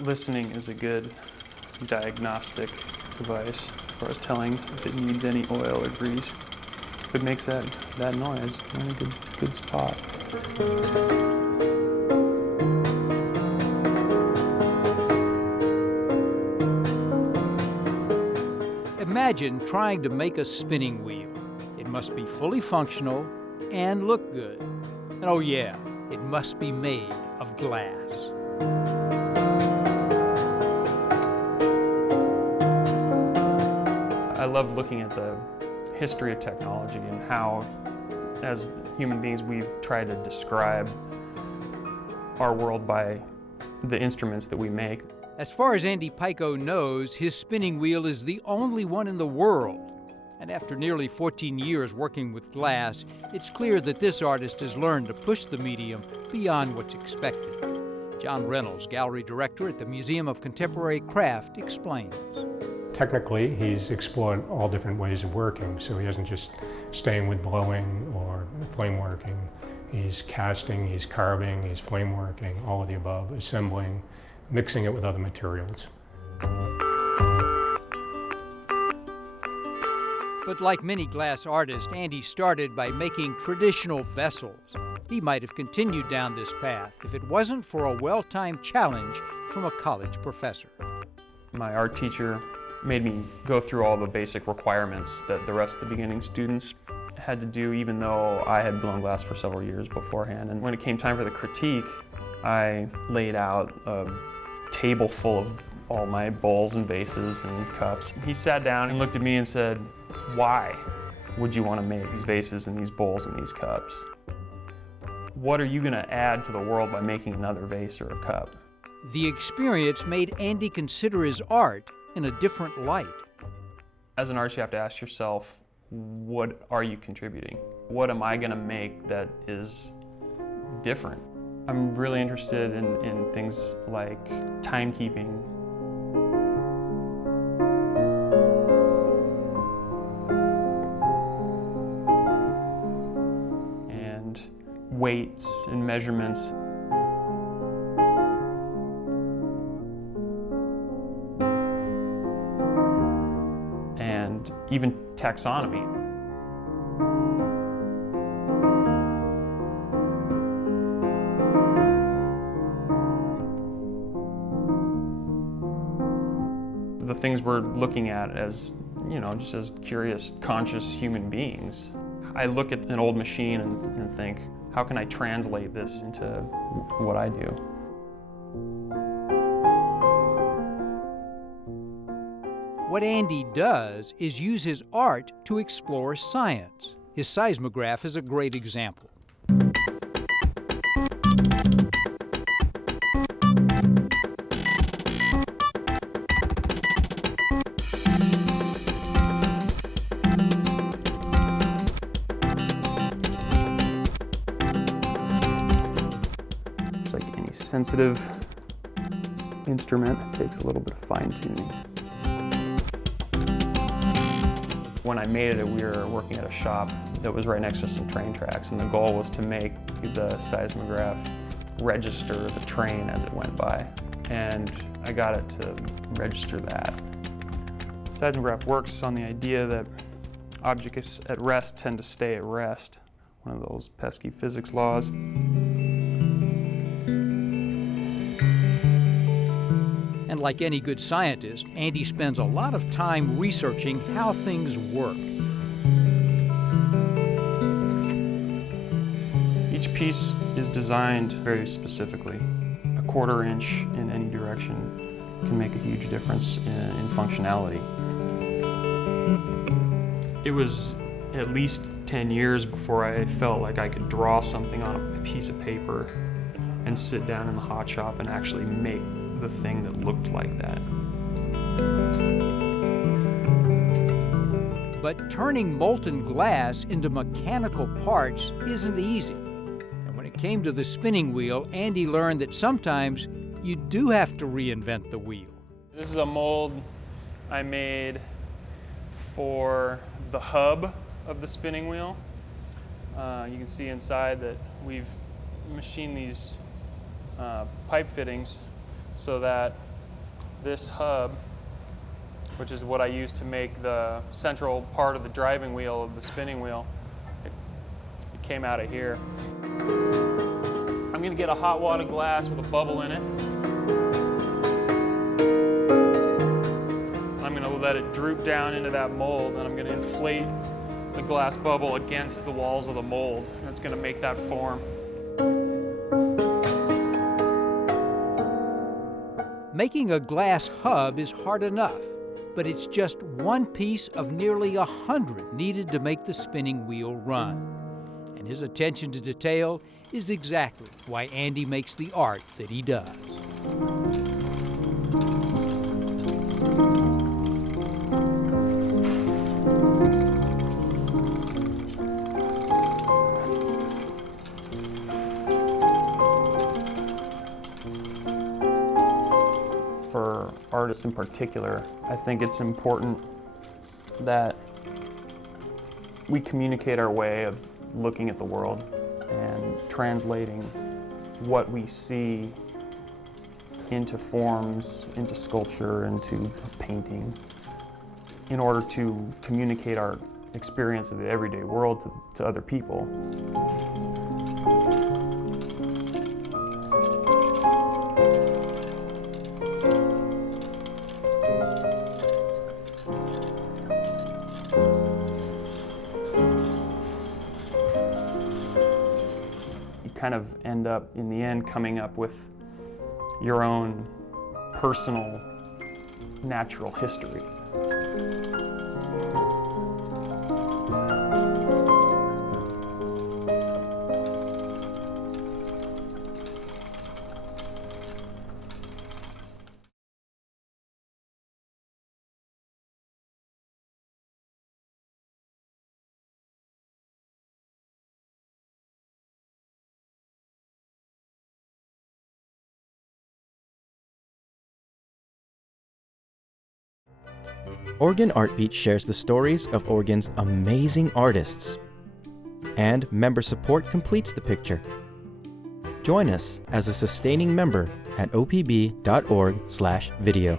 listening is a good diagnostic device as far as telling if it needs any oil or grease. If it makes that noise, you're in a good spot. Imagine trying to make a spinning wheel. It must be fully functional and look good. And oh yeah, it must be made of glass. I love looking at the history of technology and how, as human beings, we've tried to describe our world by the instruments that we make. As far as Andy Paiko knows, his spinning wheel is the only one in the world. And after nearly 14 years working with glass, it's clear that this artist has learned to push the medium beyond what's expected. John Reynolds, gallery director at the Museum of Contemporary Craft, explains. Technically, he's explored all different ways of working, so he isn't just staying with blowing or flame working. He's casting, he's carving, he's flame working, all of the above, assembling, mixing it with other materials. But like many glass artists, Andy started by making traditional vessels. He might have continued down this path if it wasn't for a well-timed challenge from a college professor. My art teacher made me go through all the basic requirements that the rest of the beginning students had to do, even though I had blown glass for several years beforehand. And when it came time for the critique, I laid out a table full of all my bowls and vases and cups. He sat down and looked at me and said, "Why would you want to make these vases and these bowls and these cups? What are you going to add to the world by making another vase or a cup?" The experience made Andy consider his art in a different light. As an artist, you have to ask yourself, what are you contributing? What am I going to make that is different? I'm really interested in things like timekeeping. And weights and measurements. And even taxonomy. The things we're looking at as, just as curious, conscious human beings. I look at an old machine and think, how can I translate this into what I do? What Andy does is use his art to explore science. His seismograph is a great example. It's like any sensitive instrument, it takes a little bit of fine-tuning. When I made it, we were working at a shop that was right next to some train tracks, and the goal was to make the seismograph register the train as it went by. And I got it to register that. Seismograph works on the idea that objects at rest tend to stay at rest, one of those pesky physics laws. And like any good scientist, Andy spends a lot of time researching how things work. Each piece is designed very specifically. A 1/4 inch in any direction can make a huge difference in functionality. It was at least 10 years before I felt like I could draw something on a piece of paper and sit down in the hot shop and actually make the thing that looked like that. But turning molten glass into mechanical parts isn't easy. And when it came to the spinning wheel, Andy learned that sometimes you do have to reinvent the wheel. This is a mold I made for the hub of the spinning wheel. You can see inside that we've machined these pipe fittings so that this hub, which is what I use to make the central part of the driving wheel of the spinning wheel, it came out of here. I'm going to get a hot water glass with a bubble in it. I'm going to let it droop down into that mold, and I'm going to inflate the glass bubble against the walls of the mold, and it's going to make that form. Making a glass hub is hard enough, but it's just one piece of nearly 100 needed to make the spinning wheel run. And his attention to detail is exactly why Andy makes the art that he does. For artists in particular, I think it's important that we communicate our way of looking at the world and translating what we see into forms, into sculpture, into painting, in order to communicate our experience of the everyday world to other people. Kind of end up, in the end, coming up with your own personal natural history. Oregon Art Beat shares the stories of Oregon's amazing artists, and member support completes the picture. Join us as a sustaining member at opb.org/video.